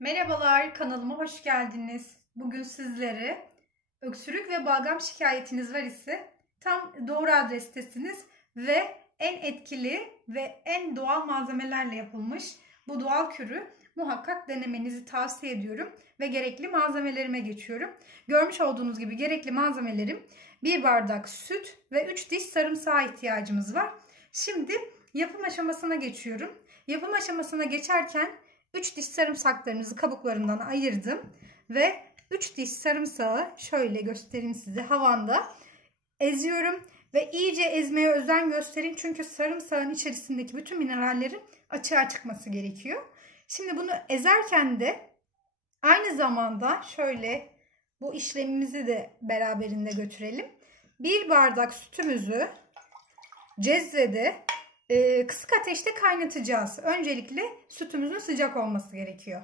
Merhabalar, kanalıma hoş geldiniz. Bugün sizlere öksürük ve balgam şikayetiniz var ise tam doğru adrestesiniz ve en etkili ve en doğal malzemelerle yapılmış bu doğal kürü muhakkak denemenizi tavsiye ediyorum ve gerekli malzemelerime geçiyorum. Görmüş olduğunuz gibi gerekli malzemelerim 1 bardak süt ve 3 diş sarımsağa ihtiyacımız var. Şimdi yapım aşamasına geçiyorum. Yapım aşamasına geçerken 3 diş sarımsaklarınızı kabuklarından ayırdım ve 3 diş sarımsağı şöyle göstereyim size, havanda eziyorum ve iyice ezmeye özen gösterin çünkü sarımsağın içerisindeki bütün minerallerin açığa çıkması gerekiyor. Şimdi bunu ezerken de aynı zamanda şöyle bu işlemimizi de beraberinde götürelim. 1 bardak sütümüzü cezvede kısık ateşte kaynatacağız. Öncelikle sütümüzün sıcak olması gerekiyor.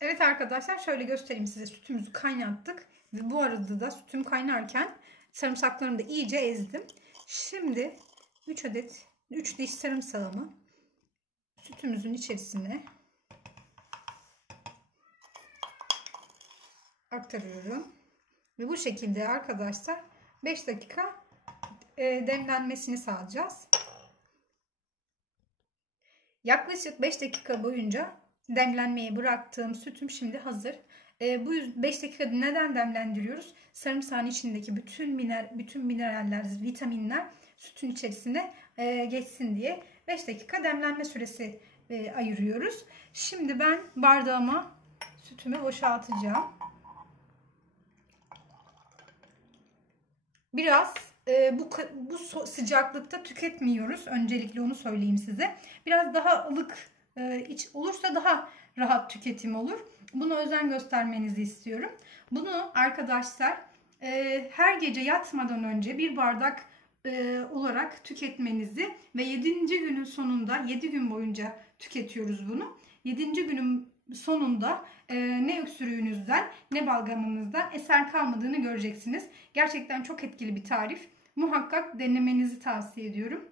Evet arkadaşlar, şöyle göstereyim size. Sütümüzü kaynattık ve bu arada da sütüm kaynarken sarımsaklarımı da iyice ezdim. Şimdi 3 diş sarımsağımı sütümüzün içerisine aktarıyorum. Ve bu şekilde arkadaşlar 5 dakika demlenmesini sağlayacağız. Yaklaşık 5 dakika boyunca demlenmeye bıraktığım sütüm şimdi hazır. Bu 5 dakika neden demlendiriyoruz? Sarımsağın içindeki bütün mineraller, vitaminler sütün içerisine geçsin diye 5 dakika demlenme süresi ayırıyoruz. Şimdi ben bardağıma sütümü boşaltacağım. Biraz bu sıcaklıkta tüketmiyoruz. Öncelikle onu söyleyeyim size. Biraz daha ılık olursa daha rahat tüketim olur. Buna özen göstermenizi istiyorum. Bunu arkadaşlar her gece yatmadan önce 1 bardak olarak tüketmenizi ve 7. günün sonunda 7 gün boyunca tüketiyoruz bunu. 7. günün sonunda ne öksürüğünüzden ne balgamınızdan eser kalmadığını göreceksiniz. Gerçekten çok etkili bir tarif. Muhakkak denemenizi tavsiye ediyorum.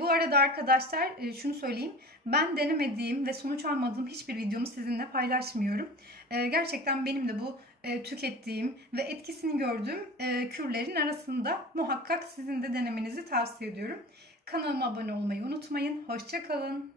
Bu arada arkadaşlar şunu söyleyeyim. Ben denemediğim ve sonuç almadığım hiçbir videomu sizinle paylaşmıyorum. Gerçekten benim de bu tükettiğim ve etkisini gördüğüm kürlerin arasında muhakkak sizin de denemenizi tavsiye ediyorum. Kanalıma abone olmayı unutmayın. Hoşça kalın.